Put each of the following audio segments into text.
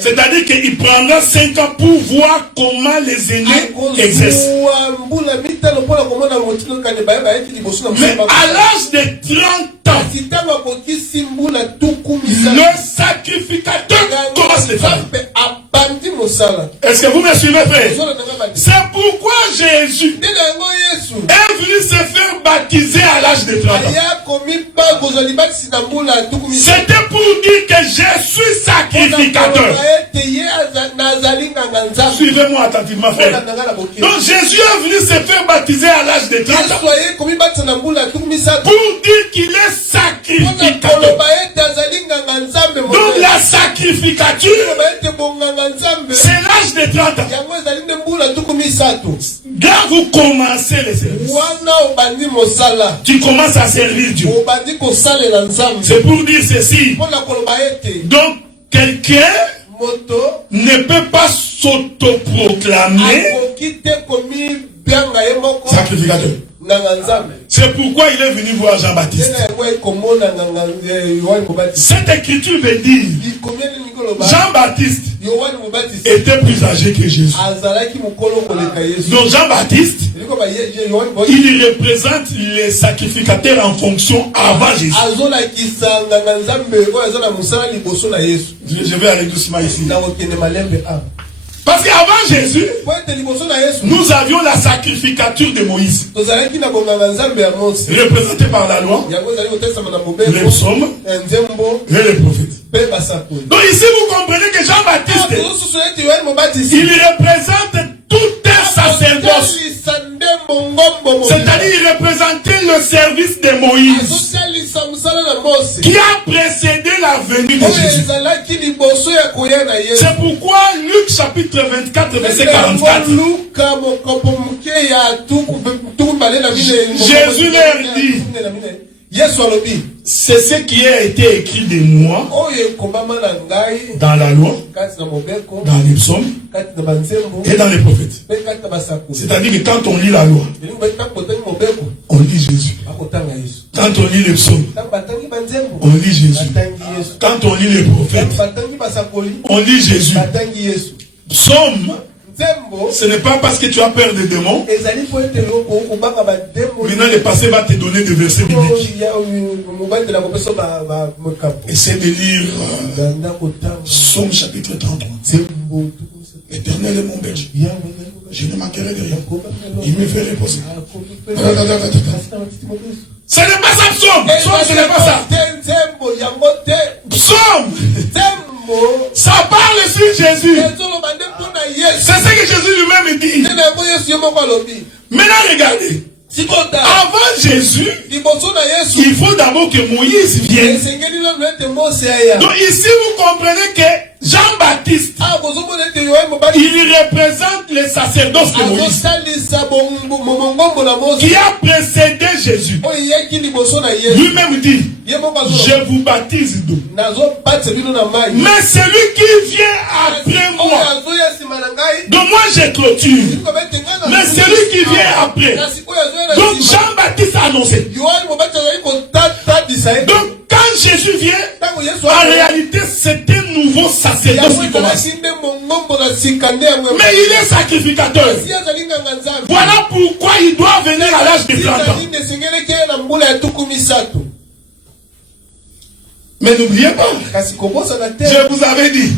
C'est-à-dire qu'il prendra 5 ans pour voir comment les aînés exercent. Mais à l'âge de 30 ans, le sacrificateur commence le faire. Est-ce que vous me suivez, frère? C'est pourquoi Jésus est venu se faire baptiser à l'âge de 30 ans. C'était pour dire que je suis sacrificateur. Suivez-moi attentivement, frère. Donc Jésus est venu se faire baptiser à l'âge de 30 ans pour dire qu'il est sacrificateur. Donc la sacrificature, c'est l'âge de 30 ans. Quand vous commencez les services, tu commences à servir Dieu. C'est pour dire ceci. Donc quelqu'un ne peut pas s'autoproclamer sacrificateur. C'est pourquoi il est venu voir Jean-Baptiste. Cette écriture veut dire Jean-Baptiste était plus âgé que Jésus. Donc Jean-Baptiste, il représente les sacrificateurs en fonction avant Jésus. Je vais aller doucement ici. Parce qu'avant Jésus, nous avions la sacrificature de Moïse, représentée par la loi, les psaumes et les prophètes. Donc ici vous comprenez que Jean-Baptiste, il représente tout un sacerdoce. C'est-à-dire il représentait le service de Moïse qui a précédé la venue de Jésus. C'est pourquoi Luc chapitre 24 verset 44, Jésus leur dit, c'est ce qui a été écrit de moi dans la loi, dans les psaumes et dans les prophètes. C'est-à-dire que quand on lit la loi, on lit Jésus. Quand on lit les psaumes, on lit Jésus. Quand on lit les prophètes, on lit Jésus. Psaume, ce n'est pas parce que tu as peur des démons. Maintenant le passé va te donner des versets bibliques. Essaie de lire Psaume chapitre 33. L'Éternel est mon berger. Je ne manquerai de rien. Il me fait reposer. Ce n'est pas ça, psaume. Psaume, ce n'est pas ça. Psaume, ça parle sur Jésus. C'est ce que Jésus lui-même dit. Maintenant, regardez. Avant Jésus, il faut d'abord que Moïse vienne. Donc ici, vous comprenez que Jean-Baptiste, il représente le sacerdoce de Moïse qui a précédé Jésus. Lui-même dit, je vous baptise d'eau. Mais celui qui vient après moi, donc moi je clôture, mais celui qui vient après, donc Jean-Baptiste a annoncé. Donc quand Jésus vient, en réalité c'est un nouveau sacerdoce qui commence. Mais il est sacrificateur. Voilà pourquoi il doit venir à l'âge de 30 ans. Mais n'oubliez pas, je vous avais dit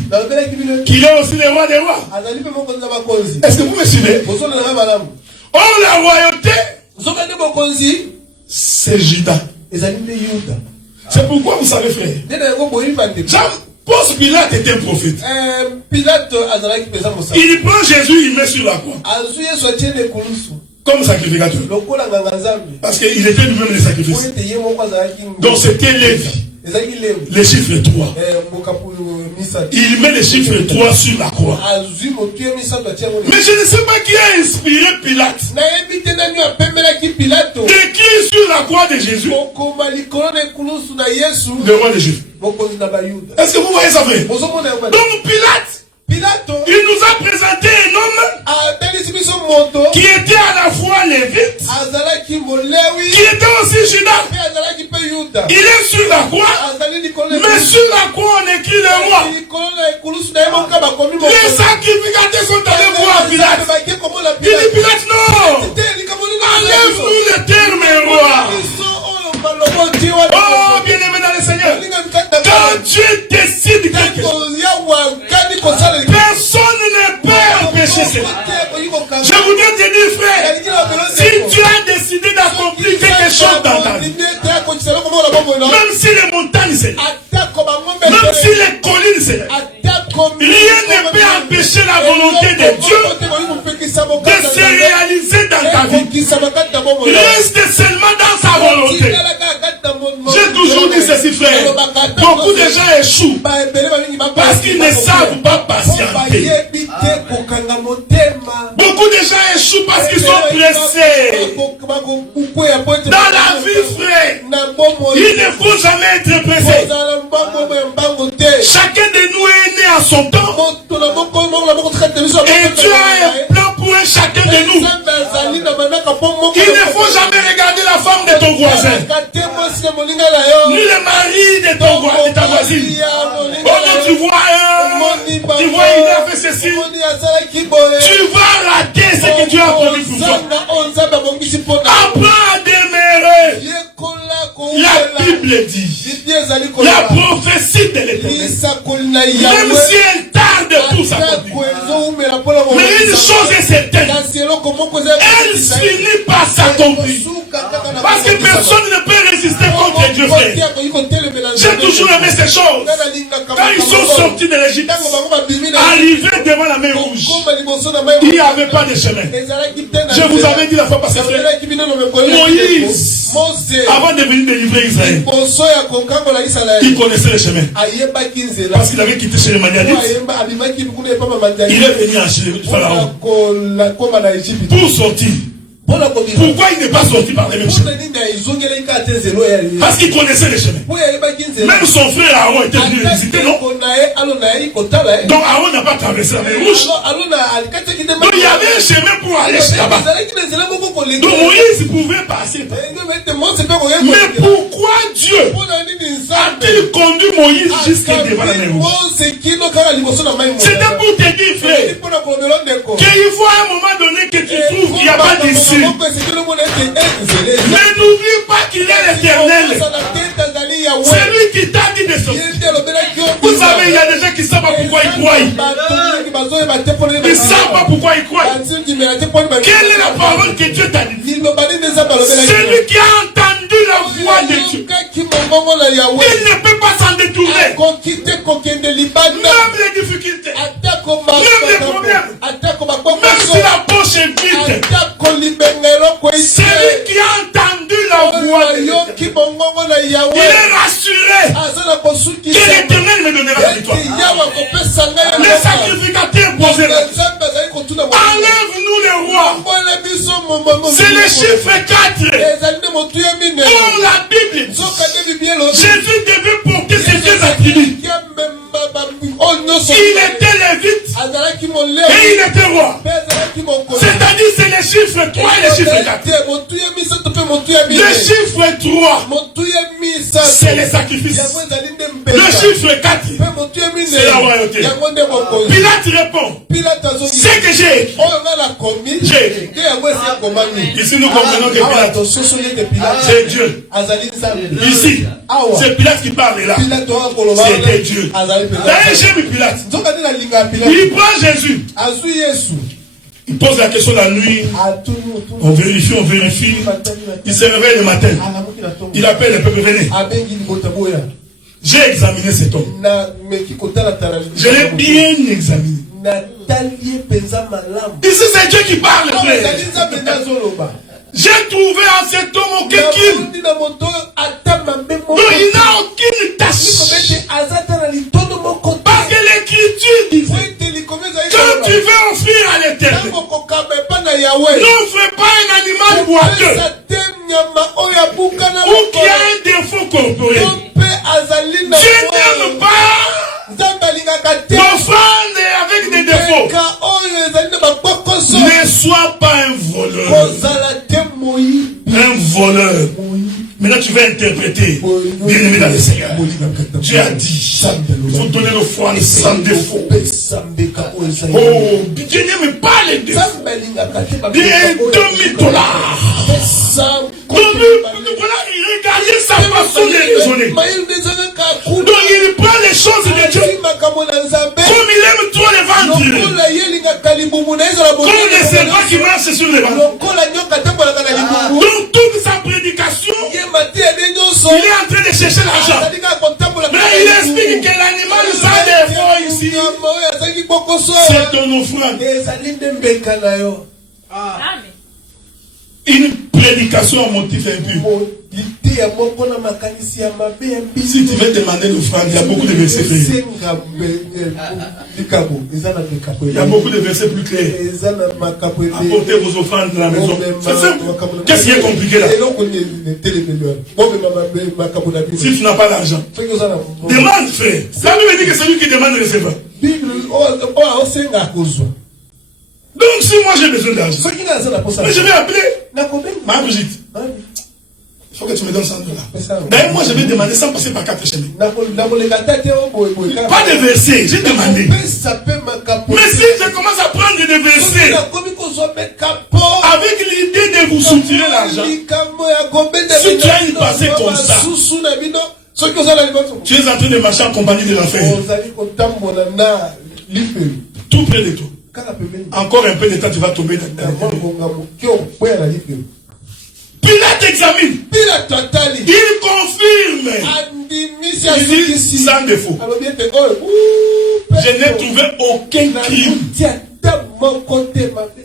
qu'il est aussi le roi des rois. Est-ce que vous me suivez? Oh, la royauté, c'est Judas. C'est pourquoi vous savez, frère, Ponce Pilate était un prophète. Il prend Jésus, il met sur la croix comme sacrificateur. Parce qu'il était lui-même le sacrifice. Donc c'était Lévi. Le chiffre 3. Il met le chiffre 3 sur la croix. Mais je ne sais pas qui a inspiré Pilate d'écrire sur la croix de Jésus le roi des Juifs. Est-ce que vous voyez ça, frère? Donc Pilate, il nous a présenté un homme qui était à la fois lévite qui était aussi Judas. Il est sur la croix, mais sur la croix on écrit le roi. Les sacrificateurs sont allés voir Pilate. Il dit Pilate, non, enlève-nous le terme roi. Oh, bien-aimé dans le Seigneur, quand Dieu décide quelque chose, personne ne peut empêcher cela. Je voudrais te dire, frère, si tu as décidé d'accomplir quelque chose dans ta vie, même si les montagnes s'élèvent, même si les collines s'élèvent, rien ne peut empêcher la volonté de Dieu de se réaliser dans ta vie. Reste seulement dans sa volonté. J'ai toujours dit ceci, frère. Beaucoup de gens échouent parce qu'ils ne savent pas patienter. Beaucoup de gens échouent parce qu'ils sont pressés. Dans la vie, frère, il ne faut jamais être pressé. Chacun de nous est né à son temps. Et Dieu a un plan pour chacun de nous. Il ne faut jamais regarder la femme de ton voisin, ni le mari de ta voisine. Oh non, tu vois, il a fait ceci. Tu vas rater ce que Dieu a promis pour toi. Apprends à demeurer. La Bible dit, la prophétie de l'Éternel, même si elle tarde pour s'accomplir, mais une chose est certaine, elle finit par s'accomplir. Parce que personne ne peut résister contre Dieu, frère. J'ai toujours aimé ces choses. Quand ils sont sortis de l'Égypte, arrivés devant la mer rouge, il n'y avait pas de chemin. Je vous avais dit la fois passée, Moïse, avant de venir délivrer Israël, il connaissait le chemin. Parce qu'il avait quitté chez les Madianites. Il est venu chez le Pharaon pour sortir. Pourquoi il n'est pas sorti par les mêmes chemins? Parce qu'il connaissait les chemins. Même son frère Aaron était venu le visiter, non? Donc Aaron n'a pas traversé la mer rouge. Donc il y avait un chemin pour aller là-bas. Donc Moïse pouvait passer. Mais pourquoi Dieu a-t-il conduit Moïse jusqu'à devant la mer rouge? C'était pour te dire, frère, qu'il faut à un moment donné que tu trouves qu'il n'y a pas d'issue. Mais n'oublie pas qu'il est l'Éternel. C'est lui qui t'a dit de sortir. Vous savez, il y a des gens qui ne savent pas pourquoi ils croient. Ils ne savent pas pourquoi ils croient. Quelle est la parole que Dieu t'a dit? C'est lui qui a entendu la voix de Dieu. Il ne peut pas s'en détourner. Même les difficultés, même les problèmes, même si la poche est vide, c'est lui qui a entendu la voix de Dieu. Il est rassuré que l'Éternel me donnera la victoire. Les sacrificateurs posés là. Enlève-nous le roi. C'est le chiffre 4. Pour la Bible, Jésus devait porter ses deux attributs. Il était lévite et il était roi. C'est-à-dire c'est le chiffre 3 et le chiffre 4. Le chiffre 3, c'est les sacrifices. Le chiffre 4, c'est la royauté. Pilate répond, ce que j'ai écrit. Ici nous comprenons que Pilate, c'est Dieu. Ici, c'est Pilate qui parle là. C'était Dieu. D'ailleurs, j'aime Pilate. Il prend Jésus. Il pose la question la nuit. On vérifie. Il se réveille le matin. Il appelle le peuple, venez. J'ai examiné cet homme. Je l'ai bien examiné. Ici c'est Dieu qui parle, frère. J'ai trouvé en cet homme aucun qu'il. Donc il n'a aucune tâche. Parce que l'écriture dit, quand tu veux offrir à l'Éternel, n'offre pas un animal boiteux ou qui a un défaut corporel. Dieu n'aime pas l'offrande avec des défauts. Ne sois pas un voleur. Un voleur. Maintenant tu vas interpréter. Bien-aimé dans le Seigneur. Dieu a dit, il faut donner le foi sans défaut. Oh, bien-aimé, pas les défauts. Bien $2000. Voilà, il regardait sa façon de raisonner. Donc il prend les choses de Dieu. Comme il aime trop les vendre. Comme les serpents qui marchent sur les vents. Donc toute sa prédication, il est en train de chercher l'argent. Mais il explique que l'animal sans défaut ici, c'est ton offrande. Une prédication à motif impur. Si tu veux demander l'offrande, il y a beaucoup de versets frères. Il y a beaucoup de versets plus clairs. Apportez vos offrandes dans la maison. C'est simple. Qu'est-ce qui est compliqué là? Si tu n'as pas l'argent, demande frère. La Bible dit que celui qui demande recevra. Donc si moi j'ai besoin d'argent, mais je vais appeler ma Brigitte. Il faut que tu me donnes $100. D'ailleurs, moi, je vais demander sans passer par 4 chemins. Pas de versets, j'ai demandé. Mais si je commence à prendre des versets avec l'idée de vous soutirer l'argent, si tu as une passée comme ça, tu es en train de marcher en compagnie de l'enfer. Tout près de toi. Encore un peu de temps, tu vas tomber dans Pilate examine. Il confirme. Il dit sans défaut. Je n'ai trouvé aucun crime.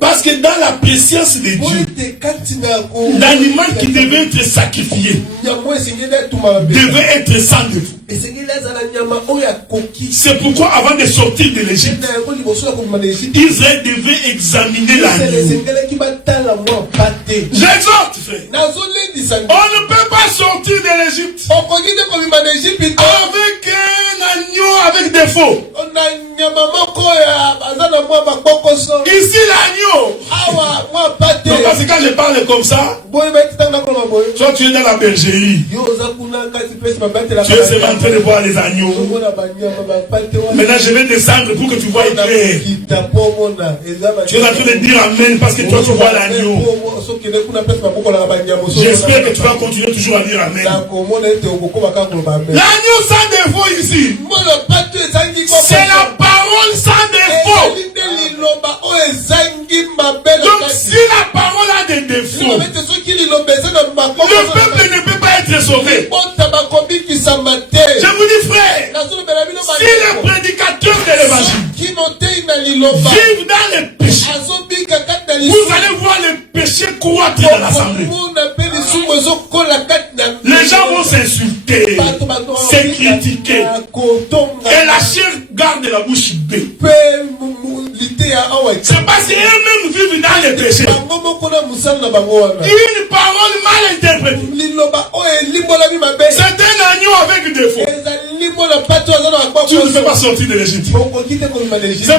Parce que dans la préscience de Dieu, l'animal qui devait être sacrifié devait être sans défaut. C'est pourquoi avant de sortir de l'Égypte, Israël devait examiner l'agneau. J'exhorte, frère. On ne peut pas sortir de l'Égypte avec un agneau avec défaut. Ici l'agneau. Donc parce que quand je parle comme ça, toi tu es dans la bergerie. Tu es en train de voir les agneaux. Maintenant je vais descendre pour que tu vois clair. Tu es en train de dire amen parce que toi tu vois l'agneau. J'espère que tu vas continuer toujours à dire amen. L'agneau sans défaut ici, c'est la parole sans défaut. Donc si la parole a des défauts, le peuple ne peut pas être sauvé. Je vous dis frère, si les prédicateurs de l'évangile vivent dans les péchés, vous allez voir les péchés croître dans l'assemblée. Les gens vont s'insulter, se critiquer, et la chair garde la bouche bée. C'est parce qu'eux-mêmes vivent dans les péchés. Une parole mal interprétée. C'est un agneau avec défaut. Tu ne peux pas sortir de l'Égypte. C'est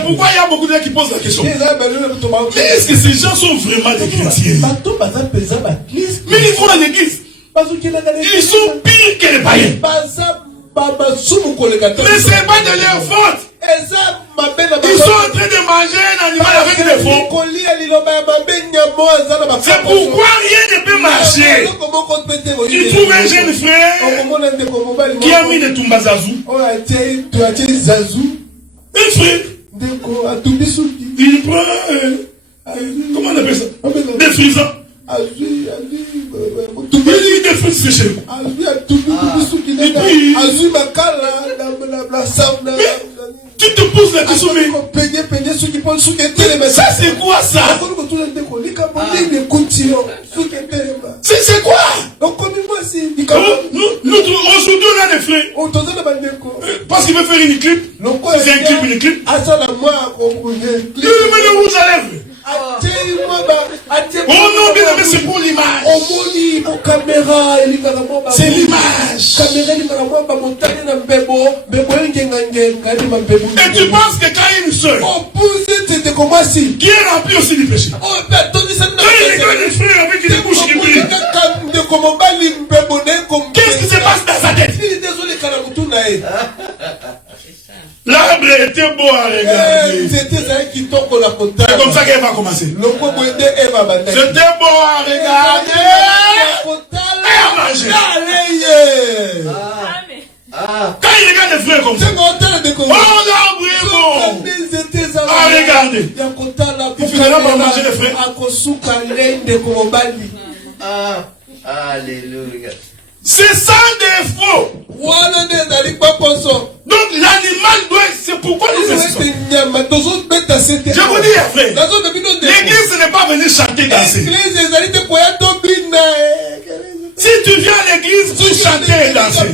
pourquoi il y a beaucoup de gens qui posent la question. Mais est-ce que ces gens sont vraiment des chrétiens? Mais ils vont à l'église. Ils sont pires que les païens. Mais c'est pas de leur faute. Ils sont en train de manger un animal avec défaut. C'est pourquoi rien ne peut marcher. Tu trouves un jeune frère qui a mis des tumbazazou. Un frère. Il prend comment on appelle ça? Des frisants. Il dit des fruits séchés. Et puis tu te poses la question, mais ça c'est quoi ça? C'est quoi? Nous aujourd'hui on a des frères. Parce qu'il veut faire une clip. C'est un clip, une clip. Il met le rouge à lèvres. Oh non, bien aimé, c'est pour l'image. C'est l'image. tu penses que quand une soeur qui est remplie aussi du péché, quand il regarde les frères avec une bouche qui brille, qu'est-ce qui se passe dans sa tête? L'arbre était beau à regarder. C'est comme ça qu'elle va commencer. C'était beau à regarder et à manger. Quand il regarde les frères comme ça, oh l'arbre est beau à regarder. Il finira par manger les frères. Alléluia. C'est sans défaut. Donc l'animal doit... C'est pourquoi nous faisons ça. Je vous dis, frère, l'église n'est pas venue chanter, danser. Si tu viens à l'église pour chanter et danser,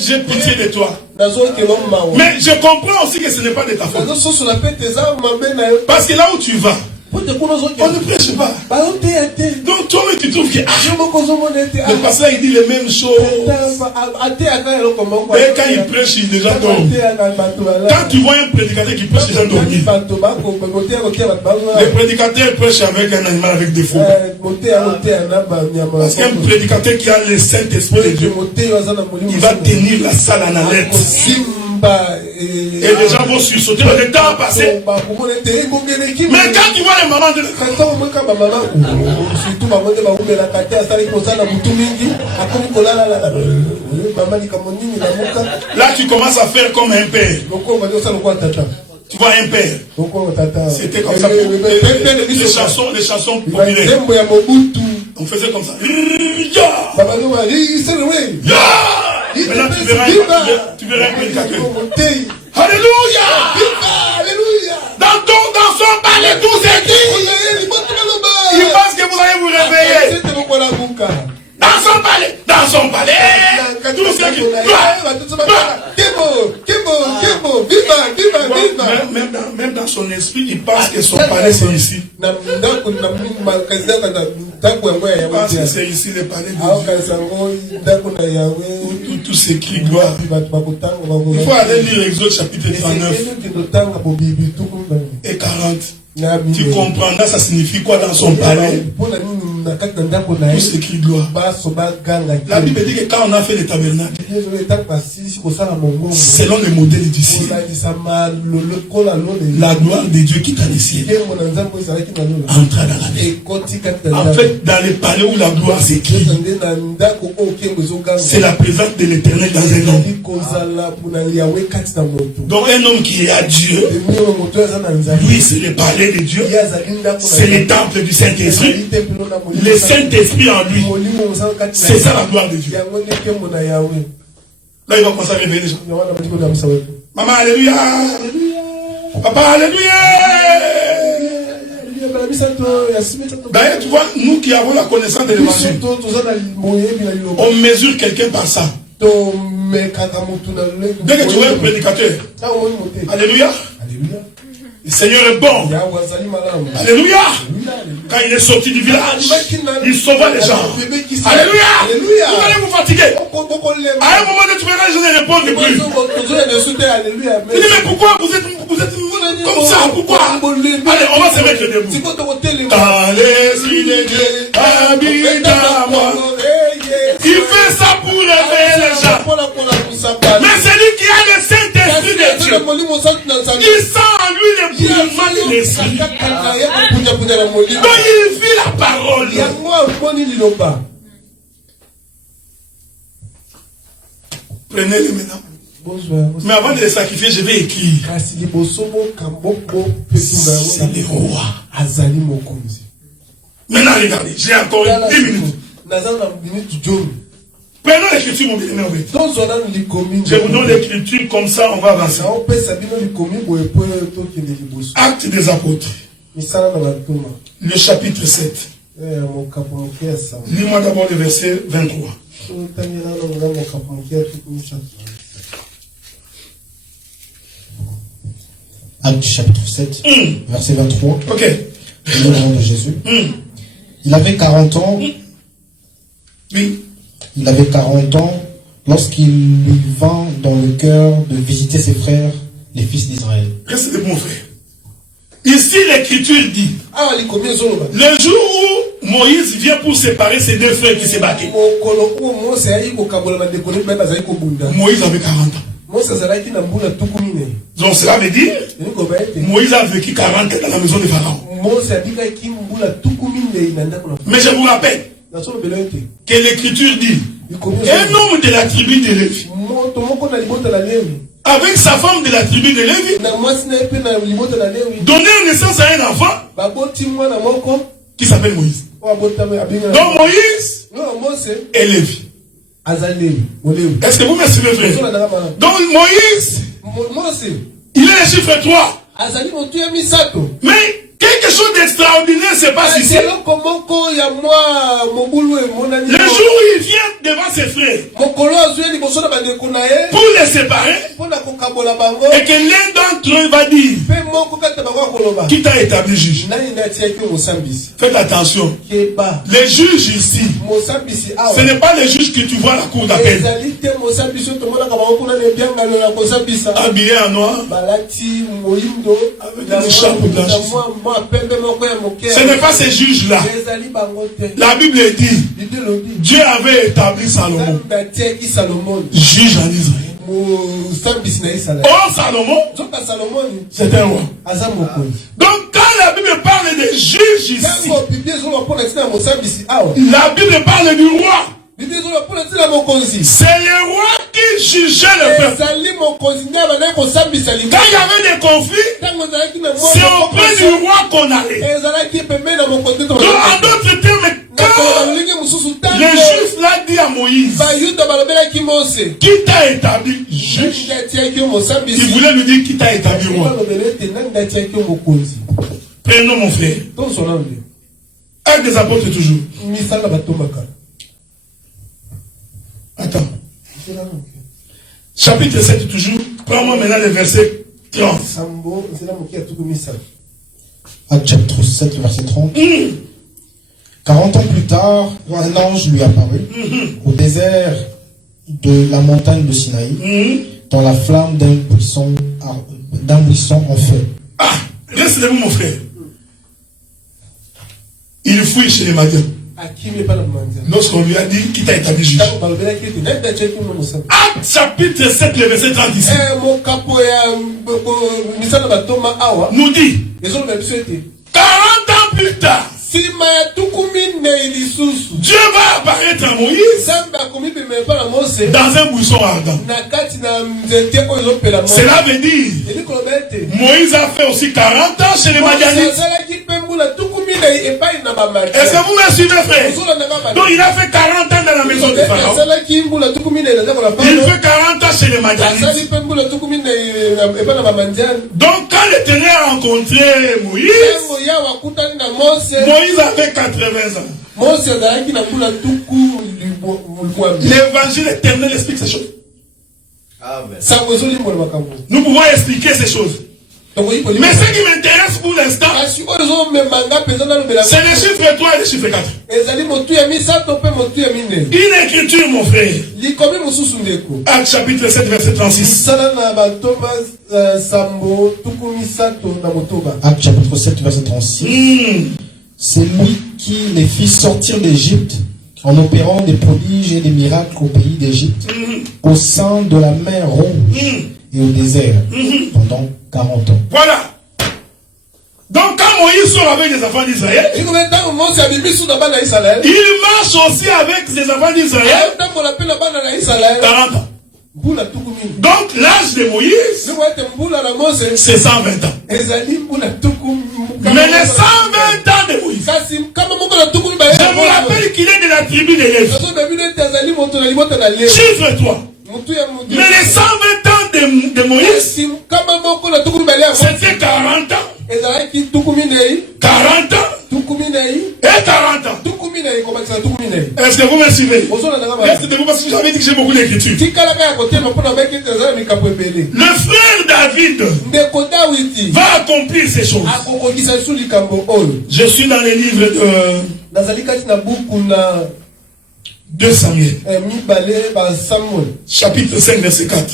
j'ai pitié de toi. Mais je comprends aussi que ce n'est pas de ta faute. Parce que là où tu vas, on ne prêche pas. Donc toi tu trouves que le pasteur il dit les mêmes choses. Et quand il prêche, il déjà dort. Quand tu vois un prédicateur qui prêche, il déjà dormi. Les prédicateurs prêchent avec un animal avec des faux. Parce qu'un prédicateur qui a le Saint-Esprit de Dieu, il va tenir la salle en alerte. Et les gens vont sursauter. Le temps a passé. Mais quand tu vois les mamans de là tu commences à faire comme un père. Tu vois un père. C'était comme ça. Les chansons populaires. On faisait comme ça. Maintenant tu verras un prédicateur. Alléluia! Dans son palais, tout c'est dit. Il pense que vous allez vous réveiller. Dans son palais, tout c'est dit. Même dans son esprit, il pense que son palais c'est ici. Il pense que c'est ici le palais de Dieu. Où tout s'écrit gloire. Il faut aller lire Exode chapitre 39 et 40. Tu comprendras ça signifie quoi dans son palais. Tout s'écrit gloire. La Bible dit que quand on a fait le tabernacle, selon le modèle du ciel, la gloire de Dieu qui est dans le ciel entra dans la terre. En fait, dans le palais où la gloire s'écrit, c'est la présence de l'Éternel dans un homme. Donc un homme qui est à Dieu, lui c'est le palais de Dieu, c'est le temple du Saint-Esprit. Le Saint-Esprit en lui, c'est ça la gloire de Dieu. Là il va commencer à réveiller les gens. Maman, alléluia. Papa, alléluia. D'ailleurs, tu vois, nous qui avons la connaissance de l'évangile, on mesure quelqu'un par ça. Dès que tu vois un prédicateur, alléluia. Le Seigneur est bon. Alléluia. Quand il est sorti du village, il sauva les gens. Alléluia. Vous allez vous fatiguer. À un moment donné, tu verras, je ne réponds plus. Il dit, mais pourquoi vous êtes comme ça? Pourquoi? Allez, on va se mettre debout. Quand l'Esprit de Dieu habite en moi, il fait ça pour réveiller les gens. Mais celui qui a le Saint-Esprit de Dieu, il sent en lui le bouillonnement de l'Esprit. Donc il vit la parole. Prenez-le maintenant. Mais avant de les sacrifier, je vais écrire. C'est le roi. Maintenant, regardez, j'ai encore 10 minutes. Prenons l'écriture, mon bien-aimé. Je vous donne l'écriture, comme ça on va avancer. Acte des apôtres. Le chapitre 7. Lis-moi d'abord le verset 23. Acte chapitre 7, verset 23. Ok. Le nom de Jésus. Il avait 40 ans. Oui. Il avait 40 ans lorsqu'il lui vint dans le cœur de visiter ses frères, les fils d'Israël. Restez debout, mon frère. Ici, l'Écriture dit, le jour où Moïse vient pour séparer ses deux frères qui s'est battu, Moïse avait 40 ans. Donc cela veut dire, Moïse a vécu 40 ans dans la maison de Pharaon. Mais je vous rappelle que l'Écriture dit, un homme de la tribu de Lévi, avec sa femme de la tribu de Lévi, donner naissance à un enfant qui s'appelle Moïse. Donc Moïse est Lévi. Est-ce que vous me suivez, frère? Donc Moïse, il est le chiffre 3. Mais quelque chose d'extraordinaire se passe ici. Le jour où il vient devant ses frères pour les séparer, et que l'un d'entre eux va dire, qui t'a établi juge? Faites attention. Les juges ici, ce n'est pas les juges que tu vois à la cour d'appel, habillés en noir, avec des écharpes blanches. Ce n'est pas ces juges-là. La Bible dit, Dieu avait établi Salomon juge en Israël. Oh, Salomon, c'est un roi. Donc quand la Bible parle des juges ici, la Bible parle du roi. C'est le roi qui jugeait le peuple. Quand il y avait des conflits, c'est auprès du roi qu'on allait. Donc en d'autres termes, quand le juge l'a dit à Moïse, qui t'a établi juge, il voulait lui dire qui t'a établi roi. Prenons mon frère. Actes des apôtres toujours. Attends. Chapitre 7 toujours. Prends-moi maintenant le verset 30. Acte chapitre 7, verset 30. 40 ans plus tard, un ange lui apparut au désert de la montagne de Sinaï, dans la flamme d'un buisson en feu. Ah, reste debout mon frère. Il fuit chez les Madiens. Lorsqu'on lui a dit qui t'a établi juge. Acte chapitre 7, le verset 36. Nous dit 40 ans plus tard, Dieu va apparaître à Moïse dans un buisson ardent. Cela veut dire Moïse a fait aussi 40 ans chez les Madianites. Est-ce que vous me suivez, frère? Donc il a fait 40 ans dans la maison de Pharaon. Il fait 40 ans chez les Madianites. Donc quand l'Éternel a rencontré Moïse, Moïse avait 80 ans. L'évangile éternel explique ces choses. Nous pouvons expliquer ces choses. Mais ce qui m'intéresse pour l'instant, c'est le chiffre 3 et le chiffre 4. Une écriture, mon frère. Acte chapitre 7, verset 36. Acte chapitre 7, verset 36. C'est lui qui les fit sortir d'Égypte en opérant des prodiges et des miracles au pays d'Égypte, au sein de la mer Rouge et au désert, pendant 40 ans. Voilà. Donc quand Moïse sort avec les enfants d'Israël, il marche aussi avec les enfants d'Israël 40 ans. Donc l'âge de Moïse, c'est 120 ans. Mais les 120 ans de Moïse, je vous rappelle qu'il est de la tribu de Lévi. Chiffre 3. Mais les 120 ans de Moïse, c'était 40 ans. 40 ans et 40 ans. Est-ce que vous me suivez? Restez debout parce que j'avais dit que j'ai beaucoup d'écriture. Le frère David va accomplir ces choses. Je suis dans les livres 2 Samuel. Chapitre 5, verset 4.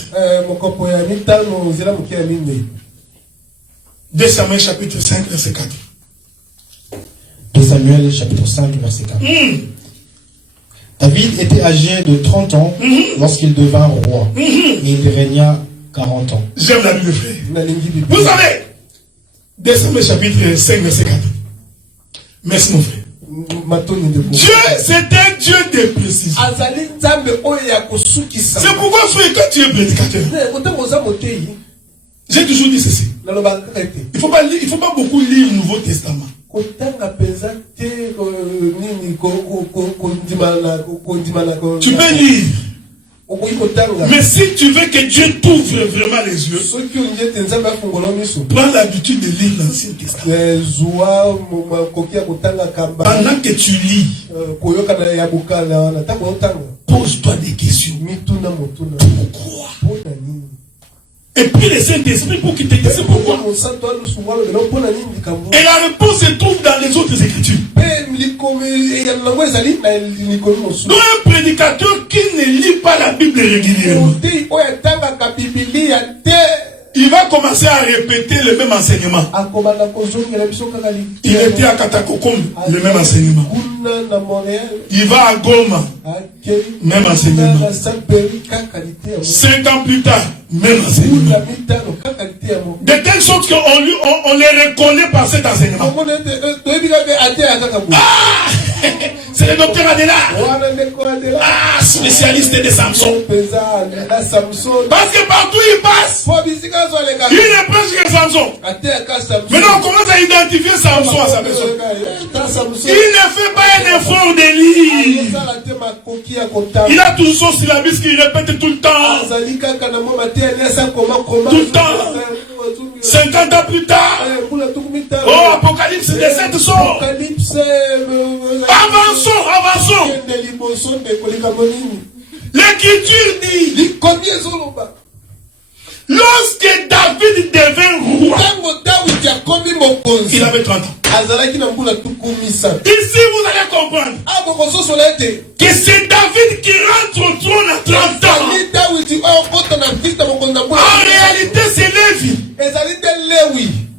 2 Samuel, chapitre 5, verset 4. 2 Samuel, chapitre 5, verset 4. David était âgé de 30 ans lorsqu'il devint roi. Et il régna 40 ans. J'aime la Bible, frère. Vous savez, 2 Samuel, chapitre 5, verset 4. Merci, mon frère. Dieu, c'est un Dieu de précision. C'est pourquoi, frère, quand tu es prédicateur, j'ai toujours dit ceci. Il faut pas beaucoup lire le Nouveau Testament. Tu peux lire. Mais si tu veux que Dieu t'ouvre vraiment les yeux, prends l'habitude de lire l'Ancien Testament. Pendant que tu lis, pose-toi des questions. Pourquoi? Et puis le Saint-Esprit pour qu'il te dise pourquoi. Et la réponse se trouve dans les autres Écritures. Donc un prédicateur qui ne lit pas la Bible régulièrement, il va commencer à répéter le même enseignement. Il était à Katakokom, le même enseignement. Il va à Goma, même enseignement. 5 ans plus tard, même enseignement. De telle sorte qu'on les reconnaît par cet enseignement. Ah, c'est le docteur Adela. Ah, spécialiste de Samson. Parce que partout il passe, il ne pense que Samson. Maintenant on commence à identifier Samson à sa personne. Il ne fait pas un effort de lire. Il a toujours son syllabus qu'il répète tout le temps. Tout le temps. 50 ans plus tard. Oh, Apocalypse des 7 sort. Avançons. L'Écriture dit, lorsque David devint roi, il avait 30 ans. Ici, vous allez comprendre que c'est David qui rentre au trône à 30 ans. En réalité, c'est Lévi.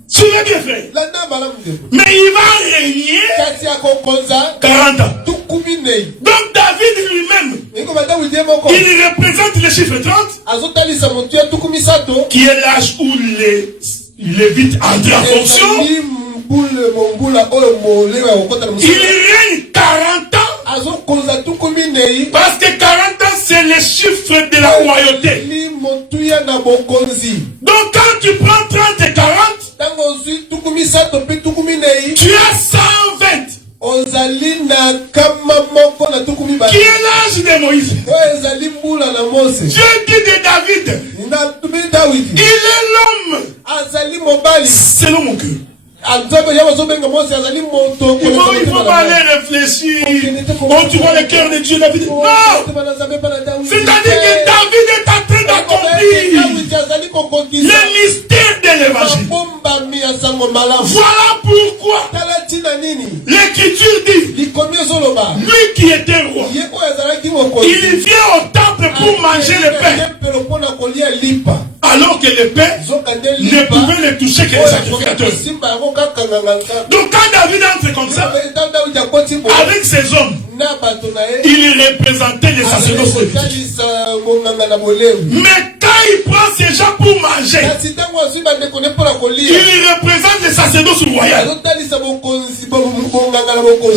Tu veux bien faire. Mais il va régner 40 ans. Donc David lui-même, il représente le chiffre 30, qui est l'âge où les Lévites entrent en fonction. Il règne 40 ans. Parce que 40 ans, c'est le chiffre de la royauté. Donc quand tu prends 30 et 40, tu as 120. Qui est l'âge de Moïse? Dieu dit de David, il est l'homme selon mon cœur. Il faut pas aller réfléchir. Oh, tu vois le cœur de Dieu, David. Non! C'est-à-dire que David est en train d'accomplir le mystère de l'évangile. Voilà pourquoi l'Écriture dit, lui qui était roi, il vient au temple pour manger le pain. Alors que le pain ne pouvait le toucher que les sacrificateurs. Donc quand David entre comme ça, avec ses hommes, il représentait les sacerdoces. Mais quand il prend ces gens pour manger, il représente les sacerdoces royales.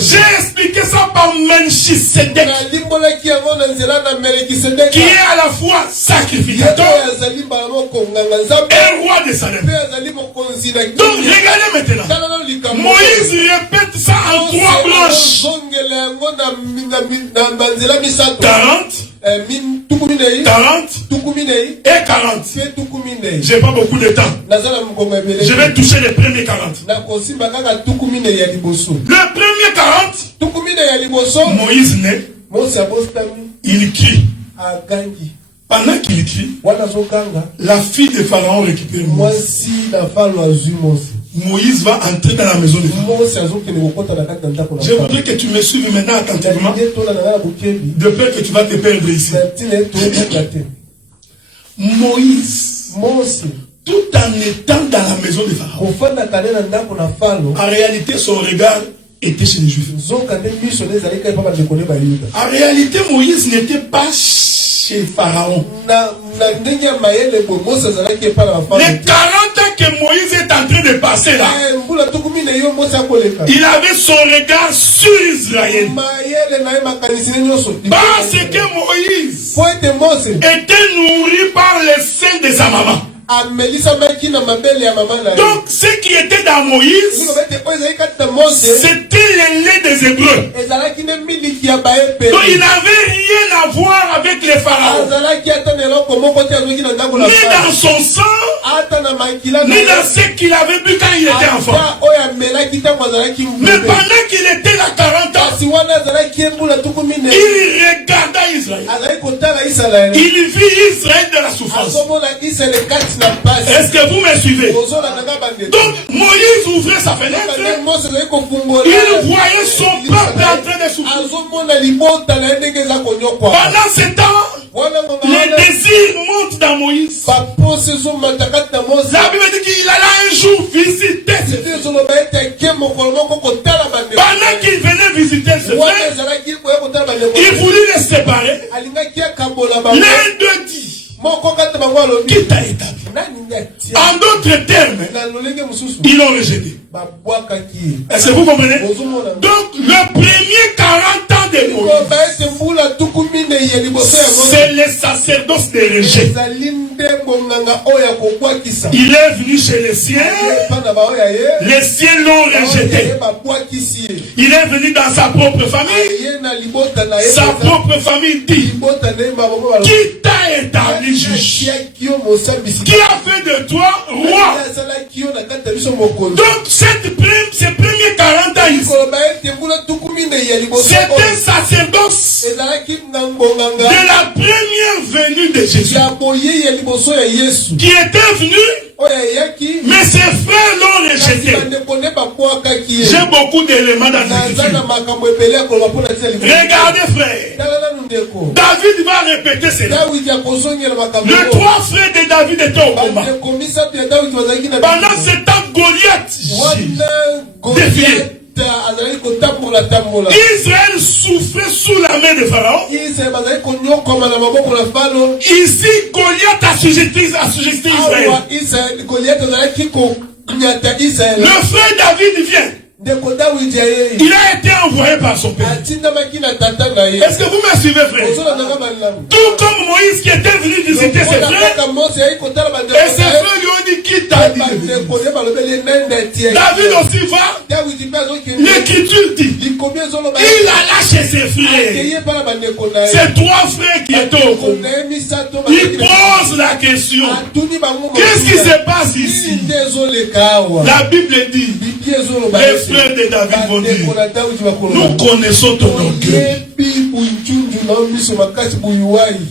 J'ai expliqué ça par Melchisedec, qui est à la fois sacrificateur et roi de Salem. Donc regardez maintenant, Moïse répète ça en 3 branches. 40 et 40. J'ai pas beaucoup de temps. Je vais toucher les premiers 40. Le premier 40, Moïse naît. Il crie. Pendant qu'il crie, la fille de Pharaon récupère Moïse. Moïse va entrer dans la maison de Pharaon. Je voudrais que tu me suives maintenant attentivement, de peur que tu vas te perdre ici. Moïse, tout en étant dans la maison de Pharaon, en réalité son regard était chez les Juifs. En réalité, Moïse n'était pas chez Pharaon. Les 40 ans que Moïse est en train de passer là, il avait son regard sur Israël. Parce que Moïse était nourri par le sein de sa maman. Donc ce qui était dans Moïse, c'était le lait des Hébreux. Donc il n'avait rien à voir avec les pharaons. Ni dans son sang, ni dans ce qu'il avait bu quand il était enfant. Mais pendant qu'il était là 40 ans, il regarda Israël. Il vit Israël de la souffrance. Est-ce que vous me suivez? Donc Moïse ouvrait sa fenêtre. Il voyait son peuple en train de souffrir. Pendant ce temps, les désirs montent dans Moïse. La Bible dit qu'il alla un jour visiter ses frères. Pendant qu'il venait visiter ses frères, il voulut les séparer. L'un d'eux dit: qui t'a établi? En d'autres termes, ils l'ont rejeté. Est-ce que vous comprenez? Donc, le premier 40 ans de Moïse, c'est le sacerdoce de rejet. Il est venu chez les siens. Les siens l'ont rejeté. Il est venu dans sa propre famille. Sa propre famille dit: qui t'a établi juge? Qui a fait de toi roi? Donc ces premiers 40 ans ici, c'est un sacerdoce de la première venue de Jésus qui était venu. Mais ses frères l'ont rejeté. J'ai beaucoup d'éléments dans l'écriture. Regardez, frère. David va répéter cela. Les 3 frères de David étaient au combat. Pendant ce temps, Goliath défiait. Israël souffrait sous la main de Pharaon. Ici, Goliath assujettit Israël. Le frère David vient. Il a été envoyé par son père. Est-ce que vous me suivez, frère? Tout comme Moïse qui était venu visiter ses frères, et ses frères lui ont dit: qui t'a dit? David aussi va. L'écriture dit: il alla chez ses frères. Ces 3 frères qui étaient au combat. Il pose la question: qu'est-ce qui se passe ici? La Bible dit: les frères de David vont dire: nous connaissons ton orgueil.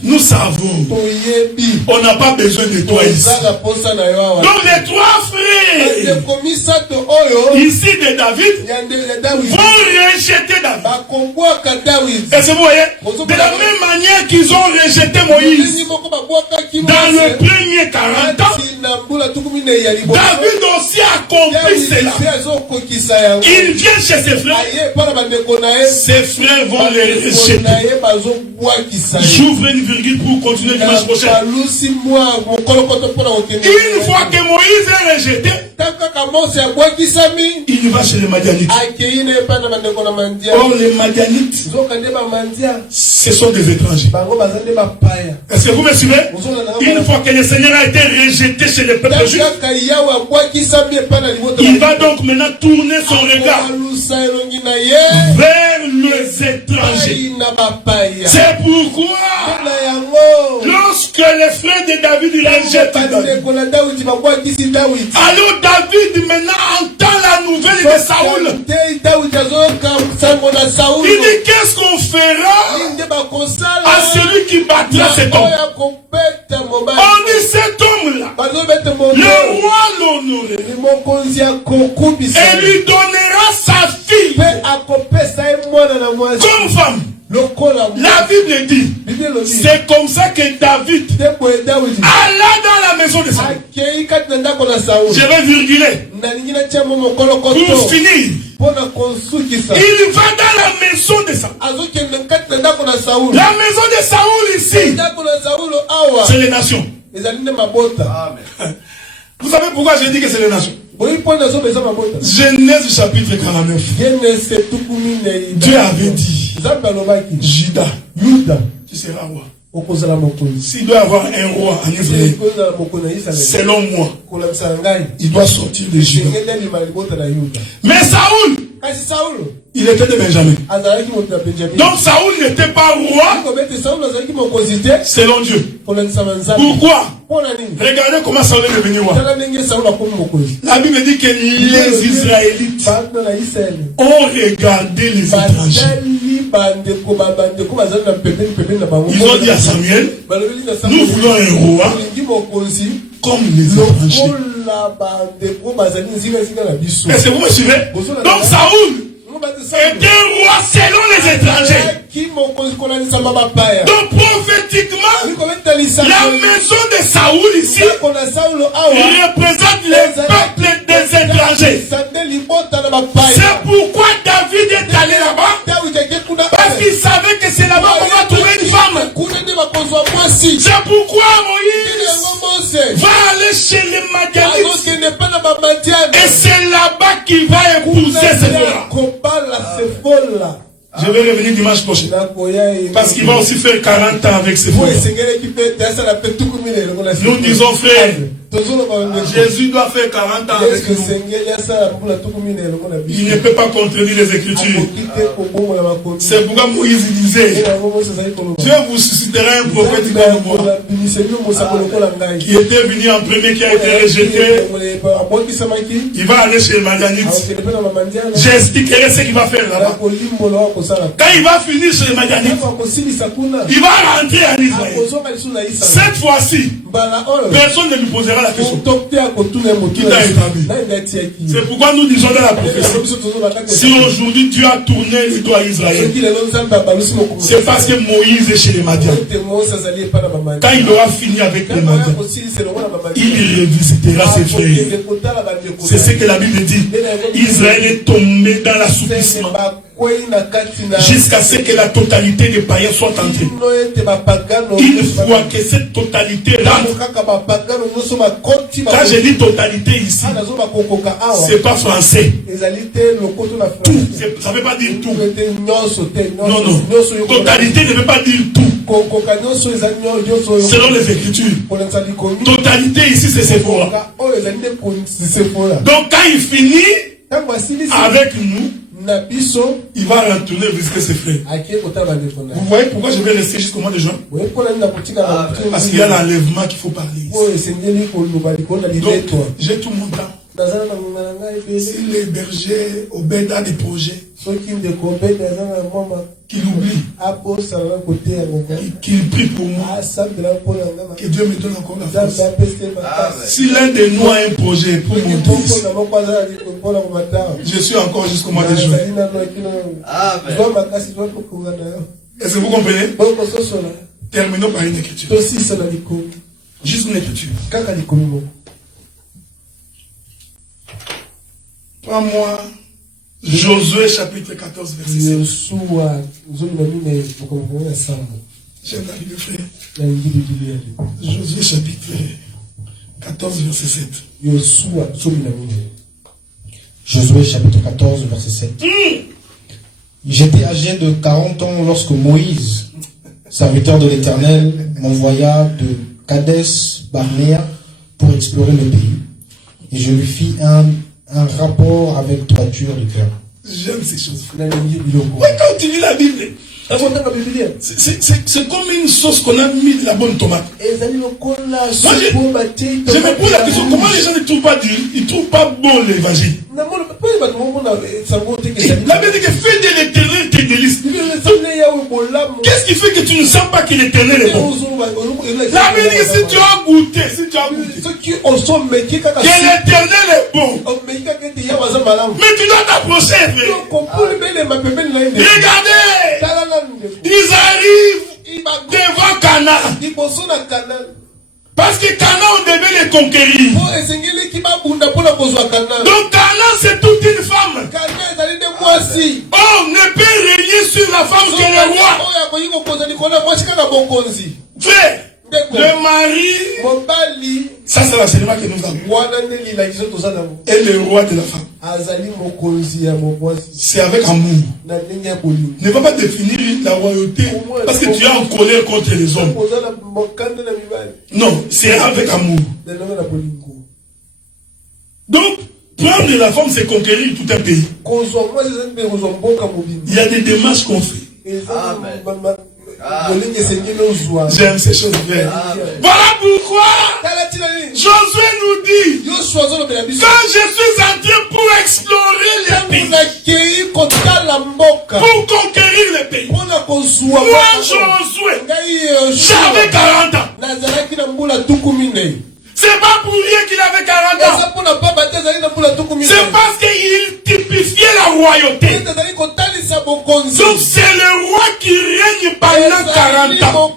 Nous savons. On n'a pas besoin de toi ici. Donc les 3 frères ici de David vont rejeter David. Est-ce que vous voyez? De la même manière qu'ils ont rejeté Moïse dans le premier 40 ans, David aussi accomplit cela. Il vient chez ses frères. Ses frères vont les rejeter. J'ouvre une virgule pour continuer dimanche prochain. Une fois que Moïse est rejeté, il va chez les Madianites. Or les Madianites, ce sont des étrangers. Est-ce que vous me suivez? Une fois que le Seigneur a été rejeté chez les peuples juifs, il va donc maintenant tourner son regard vers les étrangers. C'est pourquoi lorsque les frères de David rejettent David, alors David maintenant entend la nouvelle de Saoul. Il dit: qu'est-ce qu'on fera à celui qui battra cet homme? On dit: cet homme-là, le roi l'honorait, et lui donnera sa fille comme femme. La Bible dit, c'est comme ça que David alla dans la maison de Saül. Je vais virguler pour finir. Il va dans la maison de Saül. La maison de Saül ici, c'est les nations. Vous savez pourquoi je dis que c'est les nations? Genèse chapitre 49. Dieu avait dit, Juda, tu seras roi. S'il doit y avoir un roi en Israël, selon moi, il doit sortir de Juda. Mais Saül, il était de Benjamin. Donc Saül n'était pas roi selon Dieu. Pourquoi? Regardez comment Saül est devenu roi. La Bible dit que les Israélites ont regardé les étrangers. Ils ont dit à Samuel, nous voulons un roi comme les étrangers. Est-ce que vous me suivez? Donc Saül était roi selon les étrangers. Donc prophétiquement, la maison de Saül ici représente les peuples des étrangers. C'est pourquoi David est allé là-bas, parce qu'il savait que c'est là-bas qu'on va trouver une femme. C'est pourquoi Moïse va aller chez les Madianites, et c'est là-bas qu'il va épouser Séphora. Je vais revenir dimanche prochain. Parce qu'il va aussi faire 40 ans avec Séphora. Nous disons, frère, Jésus doit faire 40 ans avec nous. Il ne peut pas contredire les Écritures. C'est pourquoi Moïse disait, Dieu vous suscitera un prophète comme moi, qui était venu en premier, qui a été rejeté. Il va aller chez le Madianite. J'expliquerai ce qu'il va faire là-bas. Quand il va finir chez les Madianites, il va rentrer en Israël. Cette fois-ci, personne ne lui posera la question. Qui t'a établi? C'est pourquoi nous disons dans la prophétie, si aujourd'hui Dieu a tourné les doigts à Israël, c'est parce que Moïse est chez les Madianites. Quand il aura fini avec les Madianites, il revisitera ses frères. C'est ce que la Bible dit. Israël est tombé dans l'assoupissement jusqu'à ce que la totalité des païens soit entrée. Une fois que cette totalité rentre, quand je dis totalité ici, c'est pas français. Tout, ça ne veut pas dire tout. Non, non. Totalité ne veut pas dire tout. Selon les Écritures. Totalité ici, c'est Séphora. Donc quand il finit avec nous, il va retourner visiter ses frères. Vous voyez pourquoi je vais rester jusqu'au mois de juin? Parce qu'il y a l'enlèvement qu'il faut parler ici. Donc, j'ai tout mon temps. Si les bergers obèdent à des projets, qu'il oublie, qu'il prie pour moi, que Dieu me donne encore la force. Si l'un de nous a un projet pour mon fils, je suis encore jusqu'au mois de juin. Est-ce que vous comprenez? Terminons par une écriture. Juste une écriture. Prends-moi Josué chapitre 14 verset 7. J'aime la Bible, frère. Josué chapitre 14 verset 7. Josué chapitre 14 verset 7. J'étais âgé de 40 ans lorsque Moïse, serviteur de l'Éternel, m'envoya de Kadès Barnéa pour explorer le pays. Et je lui fis un rapport avec droiture du cœur. J'aime ces choses. Ouais, quand tu lis la Bible, c'est comme une sauce qu'on a mis de la bonne tomate. Moi, je me pose la question, comment les gens ne trouvent pas ils trouvent pas bon l'évangile? La Bible dit que fais de l'Éternel tes délices. Qu'est-ce qui fait que tu ne sens pas que l'Éternel est bon? La Bible dit que si tu as goûté, que l'Éternel est bon. Mais tu dois t'approcher, frère. Regardez. Ils arrivent devant Cana. Parce que Cana, on devait les conquérir. Donc Cana, c'est toute une femme. Oh, ne peut régner sur la femme que le roi. Frère, le mari, ça c'est l'enseignement que nous avons. Et le roi de la femme. C'est avec amour. Ne va pas définir la royauté parce que tu es en colère contre les hommes. Non, c'est avec amour. Donc, prendre la femme, c'est conquérir tout un pays. Il y a des démarches qu'on fait. J'aime ces choses belles. Voilà pourquoi Josué nous dit, quand je suis entré pour explorer les pays, pour conquérir les pays, moi Josué, j'avais 40 ans. C'est pas pour rien qu'il avait 40 ans. C'est parce qu'il typifiait la royauté. Donc c'est le roi qui règne pendant 40 ans.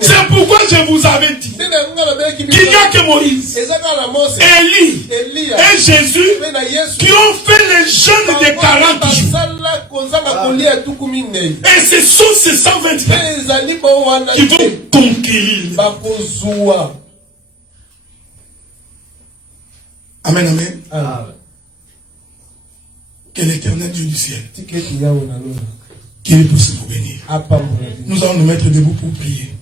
C'est pourquoi je vous avais dit qu'il n'y a que Moïse, Élie et Jésus qui ont fait les jeûnes de 40 jours. Et ce sont ces 124 qui vont conquérir. Amen, amen. Que l'Éternel Dieu du ciel, qu'il est possible pour bénir. Nous allons nous mettre debout pour prier.